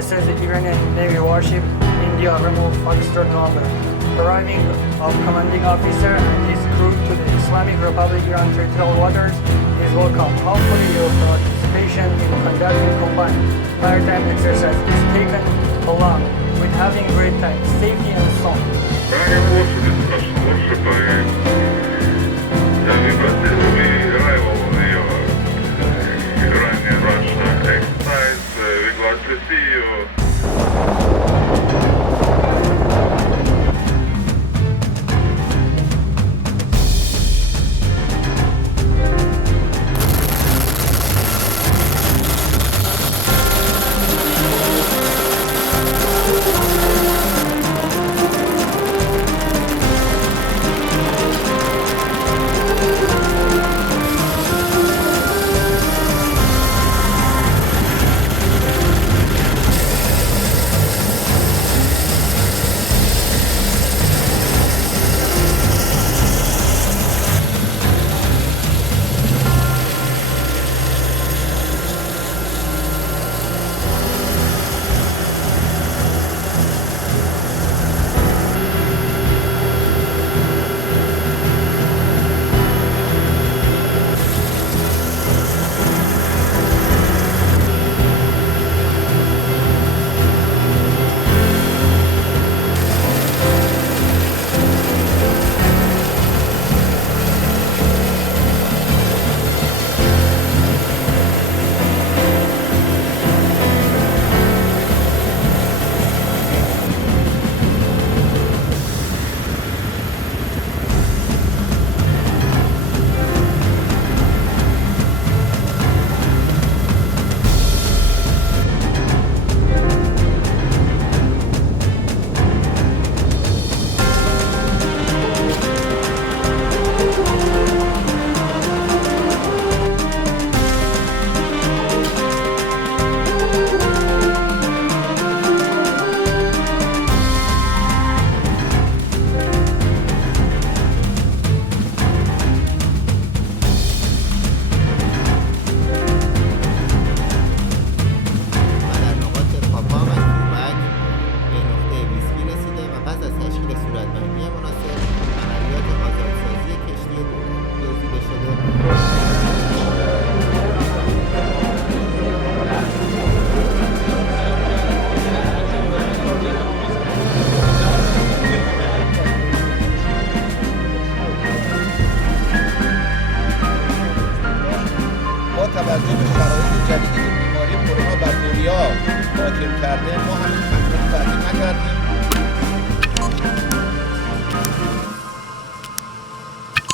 USS Iranian Navy warship India removed Pakistan number, arriving of commanding officer and his crew to the Islamic Republic Iran territorial waters is welcome. Hopefully your participation in conducting combined maritime exercise is taken along with having great time, safety and sound. See you. توجه به شرایط جدیدی که بیماری کرونا بر دنیا حاکم کرده ما همین تحقیق نکردیم